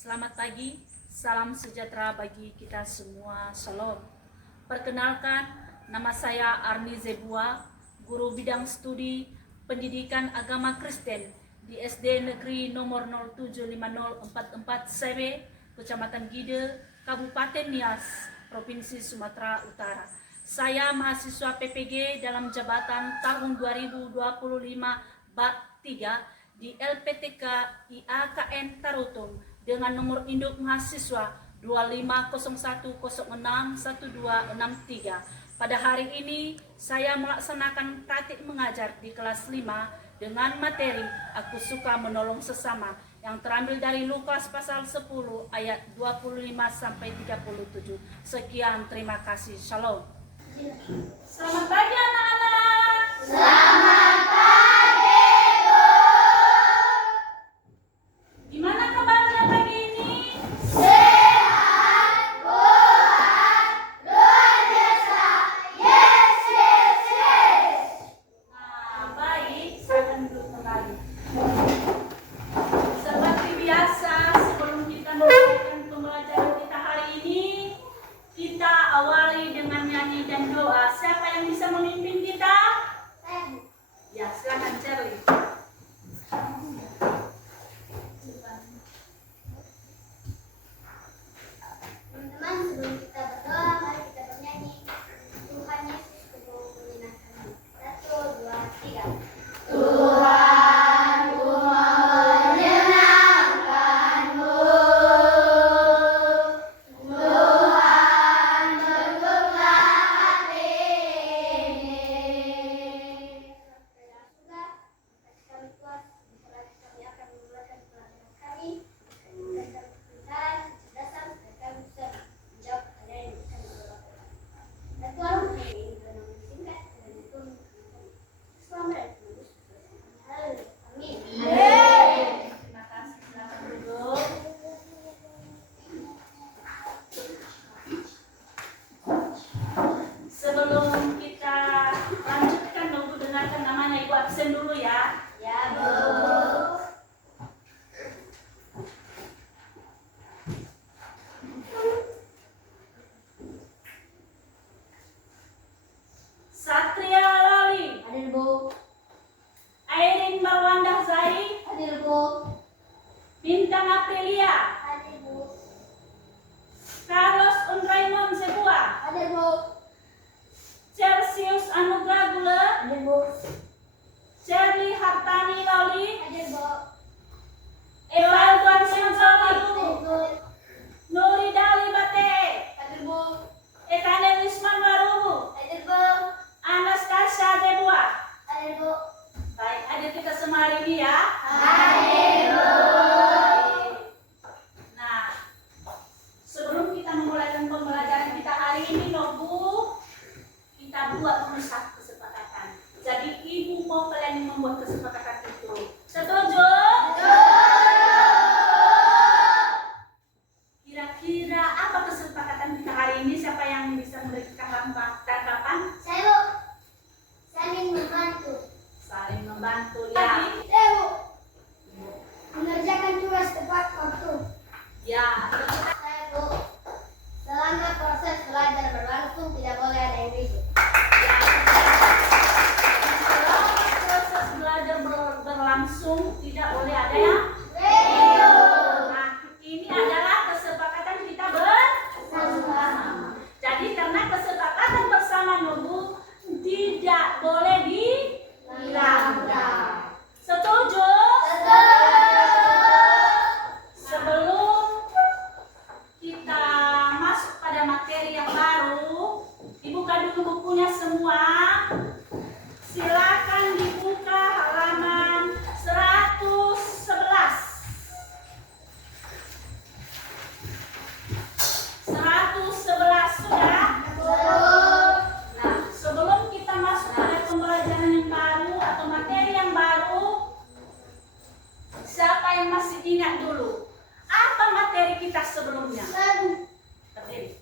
Selamat pagi, salam sejahtera bagi kita semua, Shalom. Perkenalkan, nama saya Arni Zebua, guru bidang studi pendidikan agama Kristen di SD Negeri nomor 075044 CW, Kecamatan Gide, Kabupaten Nias, Provinsi Sumatera Utara. Saya mahasiswa PPG dalam jabatan tahun 2025 bab 3 di LPTK IAKN Tarutung dengan nomor induk mahasiswa 2501061263. Pada hari ini saya melaksanakan praktik mengajar di kelas 5 dengan materi Aku Suka Menolong Sesama yang terambil dari Lukas pasal 10 ayat 25 sampai 37. Sekian, terima kasih. Shalom. Selamat pagi anak-anak. Selamat pagi, Bu. Gimana kabarnya pagi ini? Sehat, kuat, luar biasa. Yes, yes, yes. Nah, baik, saya akan duduk kembali. Seperti biasa, sebelum kita memulai pembelajaran kita hari ini, kita awali dengan nyanyi dan doa. Siapa yang bisa memimpin kita? Ya, silakan Charlie. Teman-teman, sebelum kita berdoa, mari kita bernyanyi. Tuhan Yesus Ku menyenangkanmu. 1, 2, 3. Tuhan, Ku menyenangkanmu. Tuhan, bentuklah hati ini. Kami kuat, kami akan memulakan pelajaran kami. Dan kecerdasan, dan kami bisa menjawab pertanyaan yang kami bawakan. Dan Tuhan, kami ingin dengan singkat dan itu selamat dan tulus. Amin. Terima kasih, silakan duduk. Sebelum kita lanjutkan, nunggu dengarkan namanya Ibu absen dulu ya. Ya, Bu. Satria Lali, Hadir, Bu. Airin Marwandah Zai, Hadir, Bu. Bintang Aprilia, Hadir, Bu. Carlos Unraimon Sebua, Hadir, Bu. Celsius Anugrah Gule, Hadir, Bu. Shirley Hartani Lali, Hadir, Bu. Evalduan Hadir, Sinzali, Bu. Nuri Dali Bate, Hadir, Bu. Ekane Wisman Warubu, Hadir, Bu. Anastasia Debua. Hadir, Bu. Baik, hadir kita semua hari ini ya. Hadir, Bu. Nah, sebelum kita memulai pembelajaran kita hari ini, Bu, kita buat dulu satu kesepakatan. Jadi Ibu mau kalian yang membuat kesepakatan itu. Setuju? Kira-kira apa kesepakatan kita hari ini? Siapa yang bisa memberikan tanggapan? Saya, Bu. Saling membantu. Saling membantu Saya, ya. Bu. Mengerjakan tugas tepat waktu. Ya. Saya, Bu. Selama proses belajar berlangsung tidak boleh ada yang ribut. Selama proses belajar berlangsung tidak boleh ada yang Ribut. Nah, ini adalah kesepakatan kita bersama. Jadi karena kesepakatan bersama Nubu tidak boleh dilanggar. Setuju? Sebelum kita masuk pada materi yang baru, dibuka dulu bukunya semua. Silakan dibuka halaman 111. 111 sudah? Nah, sebelum kita masuk pada pembelajaran yang baru atau materi yang baru, siapa yang masih ingat dulu? Apa materi kita sebelumnya? Dan Berdiri.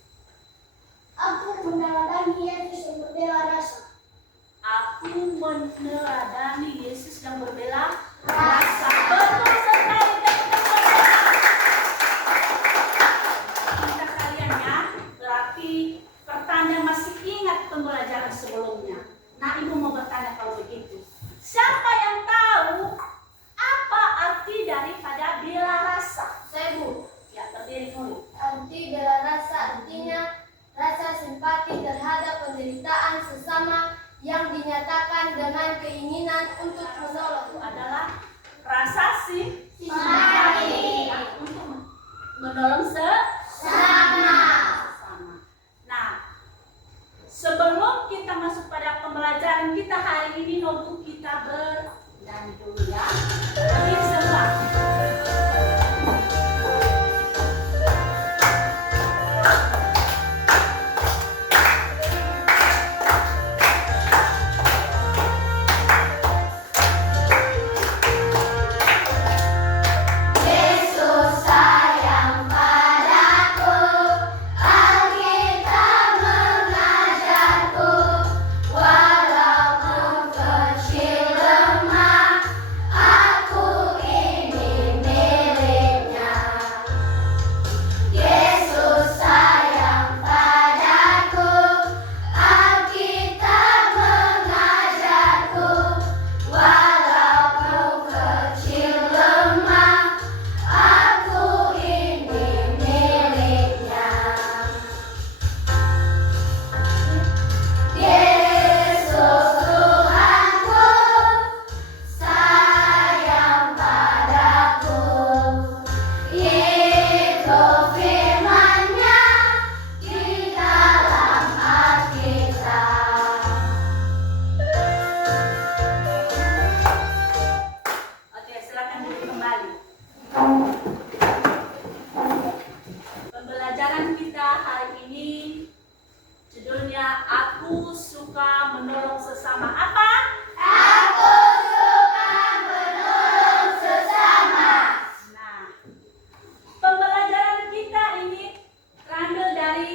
aku meneladani Yesus yang berbela rasa. Aku meneladani Yesus yang berbela rasa. Betul sekali. untuk menolong. Itu adalah rasa Simpati. untuk menolong Sama. Nah, sebelum kita masuk pada pembelajaran kita hari ini, Nobu kita bernyanyi dulu ya. Nanti semua. Yesus sayang padaku, Alkitab mengajarku, walaupun kecil lemah, aku ini miliknya. Yesus sayang padaku, Alkitab mengajarku, walaupun kecil lemah, aku ini miliknya. Yesus Tuhanku, sayang padaku, itu firman-Nya di dalam Alkitab. Oke, silakan duduk kembali. Pembelajaran kita hari ini judulnya Aku Suka Menolong Sesama. Apa? Aku suka menolong sesama. Nah, pembelajaran kita ini terambil dari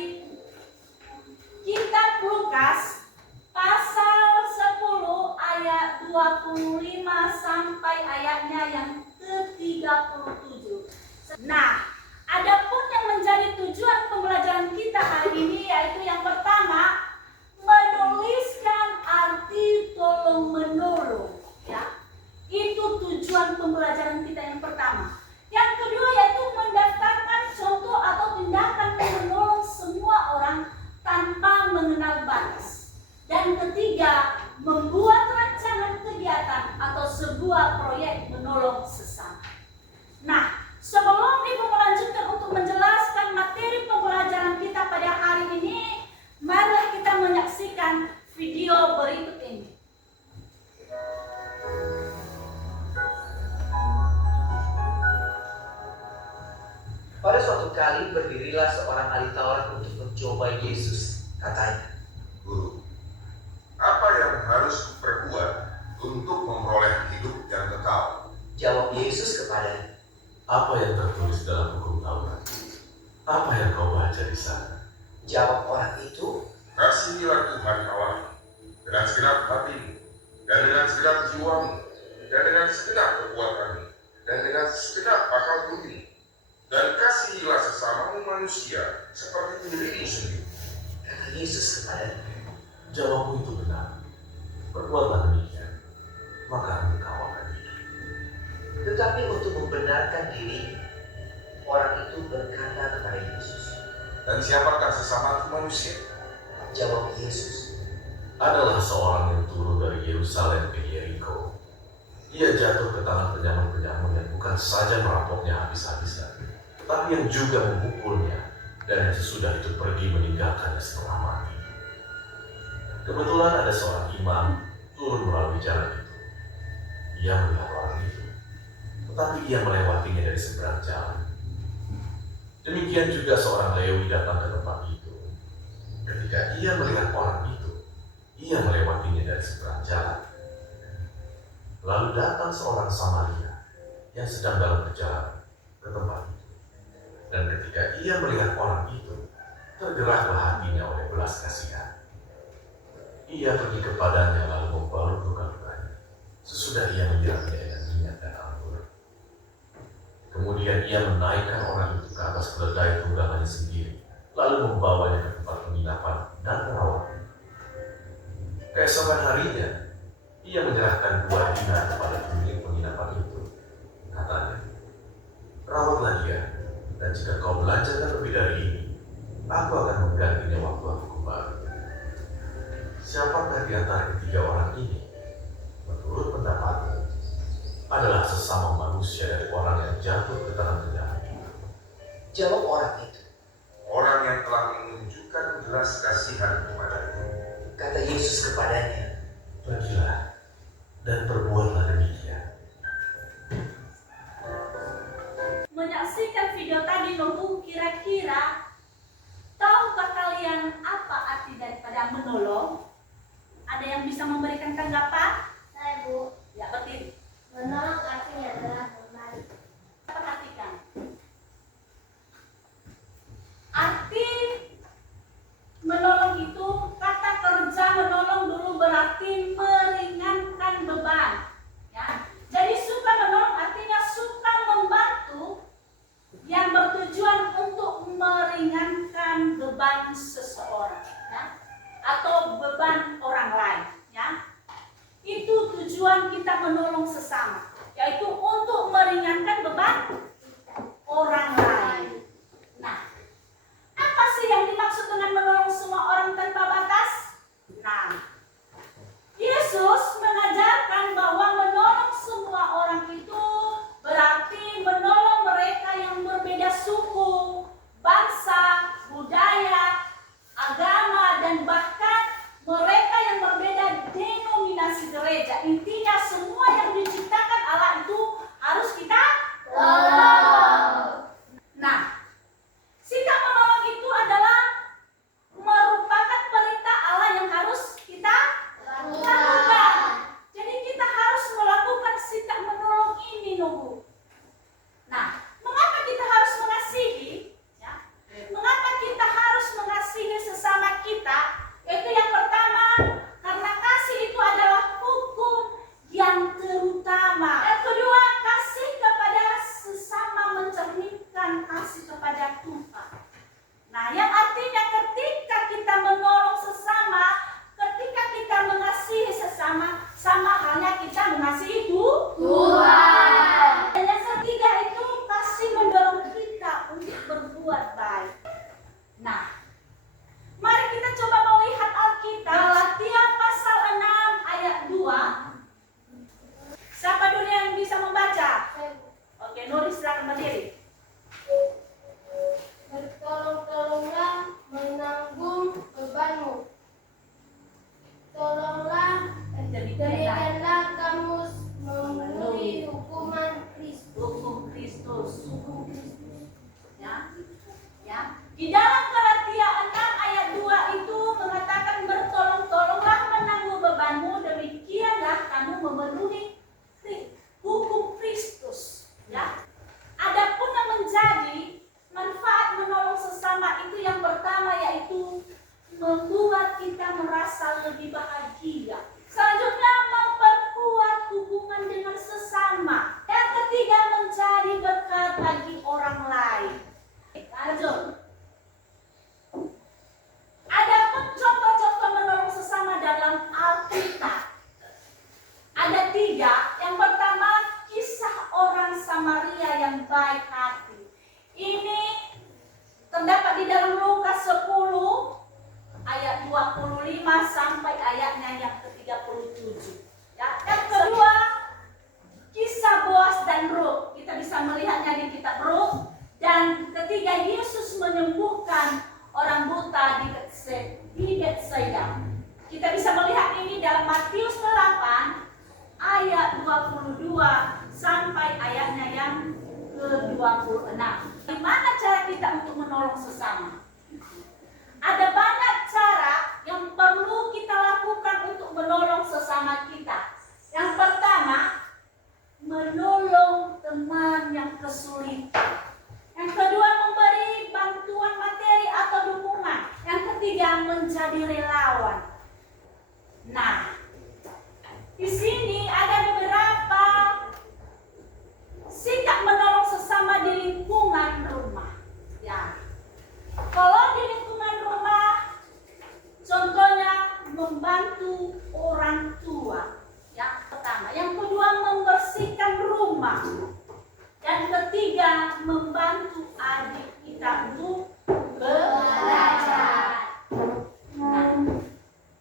Kitab Lukas pasal 10 ayat 25 sampai ayatnya yang ke-37. Nah, adapun yang menjadi tujuan pembelajaran kita hari ini yaitu yang pertama, menuliskan arti tolong menolong, ya. Itu tujuan pembelajaran kita yang pertama. Yang kedua yaitu mendaftarkan contoh atau tindakan menolong semua orang tanpa mengenal batas. Dan ketiga, membuat rancangan kegiatan atau sebuah proyek menolong sesama. Nah, sebelum Ibu melanjutkan untuk menjelaskan materi pembelajaran kita pada hari ini, marilah kita menyaksikan video berikut ini. Pada suatu kali berdirilah seorang ahli Taurat untuk mencoba Yesus. Katanya, Guru, apa yang harus kuperbuat untuk memperoleh hidup yang kekal? jawab Yesus kepadanya, Apa yang tertulis dalam hukum Taurat? Apa yang kau baca di sana? jawab orang itu, Kasihilah Tuhan Allahmu dengan segenap hatimu, dan dengan segenap jiwamu, dan dengan segenap kekuatanmu, dan dengan segenap akal budimu. Dan kasihilah sesamamu manusia seperti dirimu sendiri. kata Yesus kepadanya, Jawabmu itu benar. Perbuatlah demikian, maka engkau akan hidup. tetapi untuk membenarkan dirinya, orang itu berkata kepada Yesus, Dan siapakah sesamaku manusia? jawab Yesus, Adalah seorang yang turun dari Yerusalem ke Yeriko. Ia jatuh ke tangan penyamun-penyamun yang bukan saja merampoknya habis-habisan, tetapi yang juga memukulnya, dan yang sesudah itu pergi meninggalkannya setengah mati. Kebetulan ada seorang imam turun melalui jalan itu. Ia melihat orang itu, tetapi ia melewatinya dari seberang jalan. Demikian juga seorang Lewi datang ke tempat itu. Ketika ia melihat orang itu, ia melewatinya dari seberang jalan. Lalu datang seorang Samaria yang sedang dalam perjalanan ke tempat itu. Dan ketika ia melihat orang itu, tergeraklah hatinya oleh belas kasihan. Ia pergi kepadanya lalu membalut luka-lukanya. Sesudah ia menyiramnya dengan minyak dan anggur. Kemudian ia menaikkan orang itu ke atas keledai tunggangannya sendiri, lalu membawanya ke tempat penginapan dan merawatnya. Keesokan harinya, ia menyerahkan 2 dinar kepada pemilik penginapan itu. Katanya, rawatlah dia, dan jika kau belanjakan lebih dari ini, aku akan menggantinya waktu aku kembali. Siapakah di antara ketiga orang ini? Menurut pendapat jatuh ke tangan penjahat? Jawab orang itu. Orang yang telah menunjukkan belas kasihan kepadanya. Kata Yesus kepadanya, Pergilah dan perbuatlah demikian. Menyaksikan video tadi nunggu, kira-kira tahukah kalian apa arti daripada menolong? Ada yang bisa memberikan tanggapan? Saya Bu, Ya, betul. menolong artinya adalah membantu. Perhatikan. Arti menolong itu, kata kerja menolong dulu berarti meringankan beban. Ya. Jadi suka menolong artinya suka membantu yang bertujuan untuk meringankan beban seseorang, ya, atau beban orang lain. Ya. Itu tujuan kita menolong sesama, yaitu untuk meringankan beban orang lain. Nah, apa sih yang dimaksud dengan menolong semua orang tanpa batas? Nah, Yesus mengajarkan bahwa menolong semua orang itu berarti menolong mereka yang berbeda suku, bangsa, budaya, agama, dan bahkan mereka yang berbeda denominasi gereja. Intinya semua yang diciptakan Allah itu harus kita tolong. Nah, sikap menolong itu adalah merupakan perintah Allah yang harus kita lakukan. Jadi kita harus melakukan sikap menolong ini, nunggu. Nah, mengapa kita harus mengasihi? Ya. Mengapa kita harus mengasihi sesama kita? Yaitu yang pertama, karena kasih itu adalah hukum yang terutama. Yang kedua, kasih kepada sesama mencerminkan kasih kepada Tuhan. Nah, yang artinya ketika kita menolong sesama, ketika kita mengasihi sesama, sama halnya kita mengasihi Tuhan. Dan yang ketiga itu kasih mendorong kita untuk berbuat baik. Nah, mari kita coba melihat Alkitab, Galatia pasal 6 ayat 2. Siapa dulu yang bisa membaca? Oke, Nuri silakan berdiri. Bertolong-tolonglah menanggung bebanmu. Tolonglah, demikianlah kamu memenuhi hukuman Kristus. Hukum Kristus. Ya. Ya. Di dalam Galatia 6 ayat 2 itu mengatakan bertolong-tolonglah menanggung bebanmu, demikianlah kamu memenuhi hukum Kristus. Ya. Adapun yang menjadi manfaat menolong sesama itu yang pertama yaitu membuat kita merasa lebih bahagia. Selanjutnya memperkuat hubungan dengan sesama. Yang ketiga menjadi berkat bagi orang lain. Lanjut. Adapun contoh-contoh menolong sesama dalam Alkitab ada 3. Yang pertama, kisah orang Samaria yang baik hati. Ini terdapat di dalam Lukas 10 ayat 25 sampai ayatnya yang ke-37. Ya. Yang kedua, kisah Boas dan Rut. Kita bisa melihatnya di kitab Rut. Dan ketiga, Yesus menyembuhkan orang buta di Betsaida. Kita bisa melihat ini dalam Matius 8 ayat 22 sampai ayatnya yang ke-26. Gimana cara kita untuk menolong sesama? Ada banyak cara yang perlu kita lakukan untuk menolong sesama kita. Yang pertama, menolong teman yang kesulitan. Yang kedua, memberi bantuan materi atau dukungan. Yang ketiga, menjadi relawan. Nah, di sini ada beberapa sikap menolong sesama di lingkungan rumah. Ya. Kalau di lingkungan rumah, contohnya membantu orang tua. Yang pertama, yang kedua membersihkan rumah. Yang ketiga, membantu adik kita untuk belajar. Nah,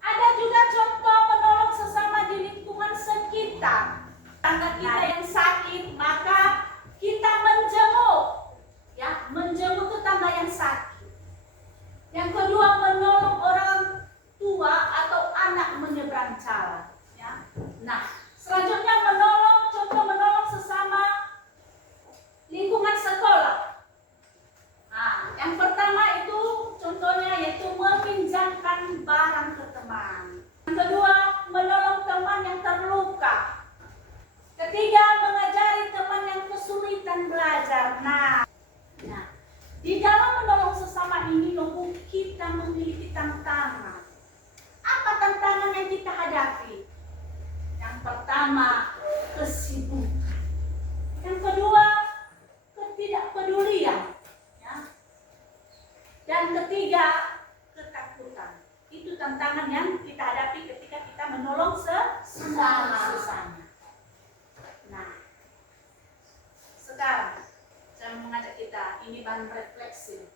ada juga contoh menolong sesama di lingkungan sekitar. Tangga kita yang sakit, maka kita kesibukan. Yang kedua, ketidakpedulian. Ya. Dan ketiga, ketakutan. Itu tantangan yang kita hadapi ketika kita menolong sesama. Nah, sekarang saya mengajak kita, ini bahan refleksi.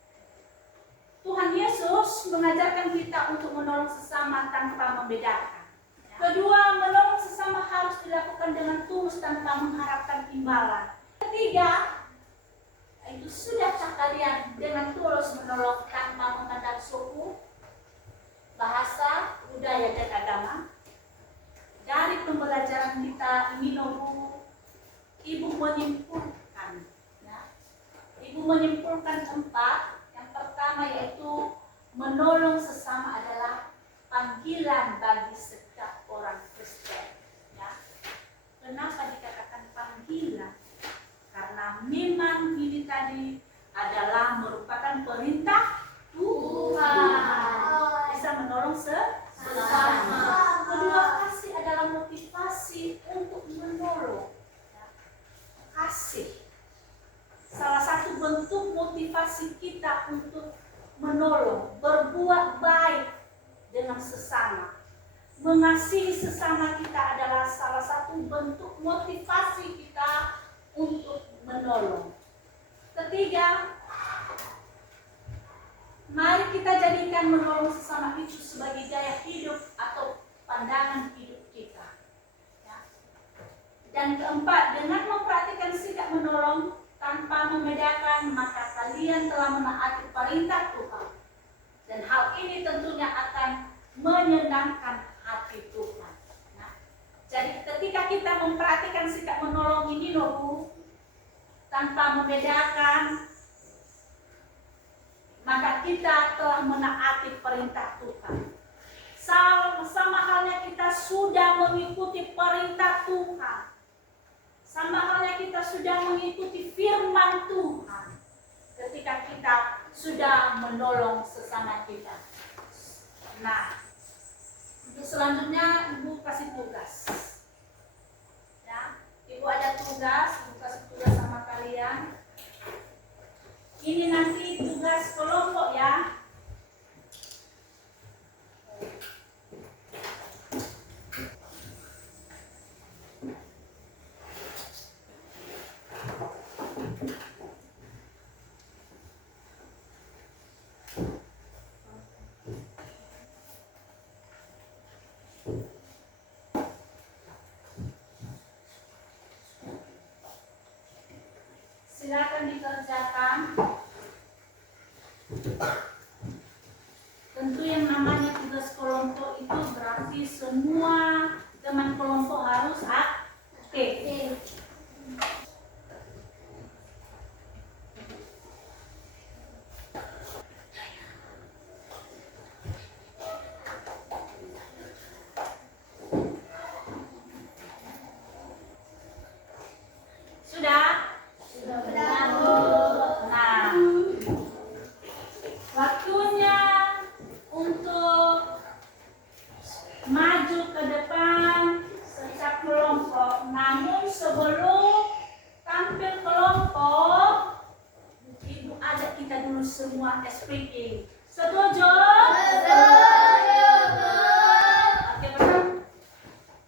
Tuhan Yesus mengajarkan kita untuk menolong sesama tanpa membedakan. Kedua, menolong sesama harus dilakukan dengan tulus tanpa mengharapkan imbalan. Ketiga, itu sudahkah kalian dengan tulus menolong tanpa memandang suku, bahasa, budaya, dan agama? Dari pembelajaran kita ini, Ibu menyimpulkan. Ya. Ibu menyimpulkan 4. Yang pertama yaitu menolong sesama adalah panggilan bagi setiap orang Kristen. Ya. Kenapa dikatakan panggilan? Karena memang ini tadi adalah merupakan perintah Tuhan. Bisa menolong sesama. Kedua, kasih adalah motivasi untuk menolong. Ya. Kasih. Salah satu bentuk motivasi kita untuk menolong, berbuat baik dengan sesama. Mengasihi sesama kita adalah salah satu bentuk motivasi kita untuk menolong. Ketiga, mari kita jadikan menolong sesama itu sebagai gaya hidup atau pandangan hidup kita. Ya. Dan keempat, dengan memperhatikan sikap menolong tanpa membedakan, maka kalian telah menaati perintah Tuhan. Dan hal ini tentunya akan menyenangkan hati Tuhan. Nah, jadi ketika kita memperhatikan sikap menolong ini, tanpa membedakan, maka kita telah menaati perintah Tuhan. Sama halnya kita sudah mengikuti perintah Tuhan. Sama halnya kita sudah mengikuti firman Tuhan ketika kita sudah menolong sesama kita. Nah, untuk selanjutnya Ibu kasih tugas. Ya, Ibu ada tugas, Ibu kasih tugas sama kalian. Ini nanti tugas kelompok ya. Silakan dikerjakan. Tentu yang namanya tugas kelompok itu berarti semua teman kelompok harus aktif. Sudah? Nah, waktunya untuk maju ke depan setiap kelompok. Namun sebelum tampil kelompok, Ibu ajak kita dulu semua speaking. Setuju? Oke, betul?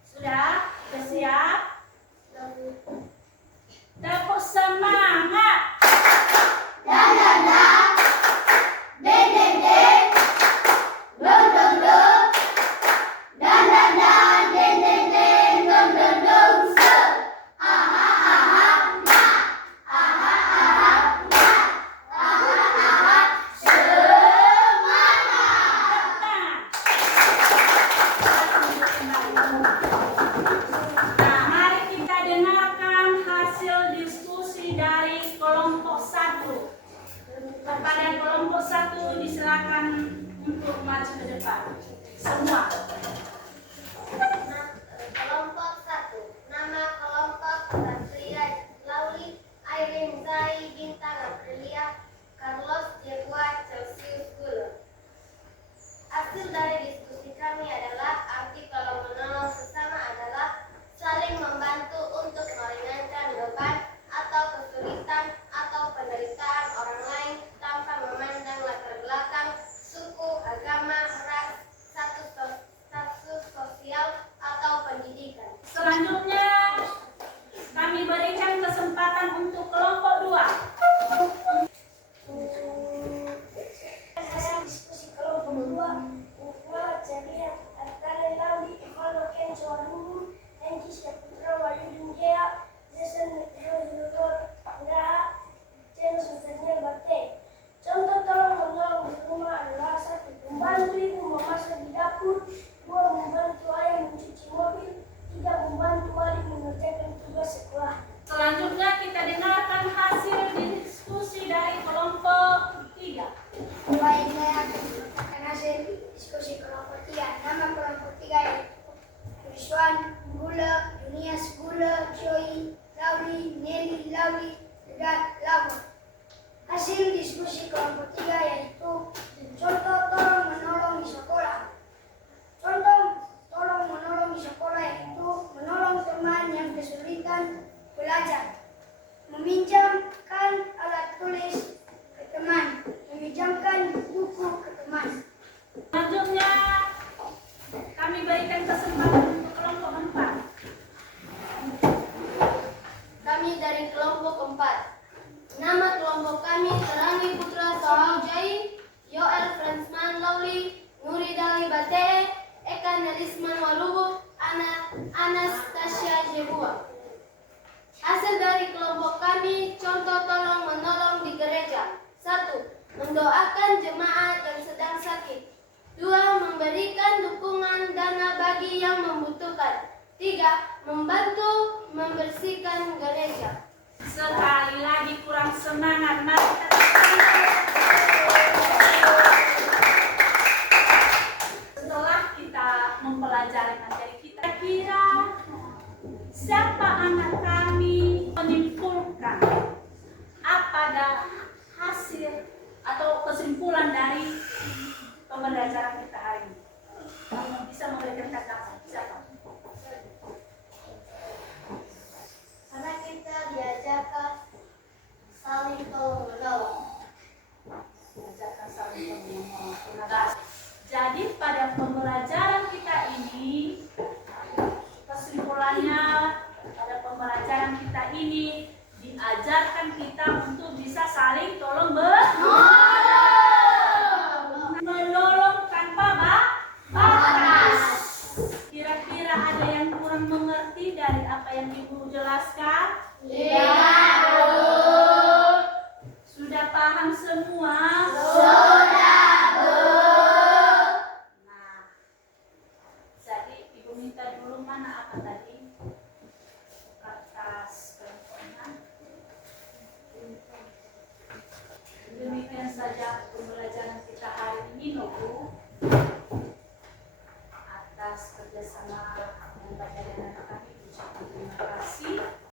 Sudah? Sudah siap? Tepuk semangat. Nah, mari kita dengarkan hasil diskusi dari kelompok 1. Kepada kelompok 1 disilakan untuk maju ke depan. Semua. Kelompok 1. Nama kelompok Aprilia Lauli, Irene Zai, Bintang Aprilia, Carlos Jebua, Celsius Gula. Hasil dari diskusi kami adalah arti kalau menolong sesama adalah saling membantu untuk Choi, Lauli, Nelly, Lauli, dan Lawa. Hasil diskusi kelompok 3 yaitu contoh tolong menolong di sekolah. Contoh tolong menolong di sekolah yaitu menolong teman yang kesulitan belajar, meminjamkan alat tulis ke teman, meminjamkan buku ke teman. Selanjutnya kami berikan kesempatan untuk kelompok 4. Kami dari kelompok 4. Nama kelompok kami Terangi Putra Sohaujai, Yoel Fransman Lauli, Nuridali Bate, Eka Nelisman Walubu, Anastasia Jebua. Hasil dari kelompok kami, contoh tolong menolong di gereja. 1. Mendoakan jemaat yang sedang sakit. 2. Memberikan dukungan dana bagi yang membutuhkan. 3. Membantu membersihkan gereja. Sekali lagi kurang semangat, mari kita tepuk. Setelah kita mempelajari materi kita, kira siapa anak kami menyimpulkan apa hasil atau kesimpulan dari pembelajaran kita hari ini? Kamu bisa memberikan kata-kata siapa? Karena kita diajarkan saling tolong menolong. Mengajarkan saling tolong-menolong. Terima kasih. Jadi pada pembelajaran kita ini, kesimpulannya pada pembelajaran kita ini diajarkan kita untuk bisa saling tolong menolong tanpa batas. Kira-kira ada yang kurang mengerti dari apa yang Ibu jelaskan? Iya.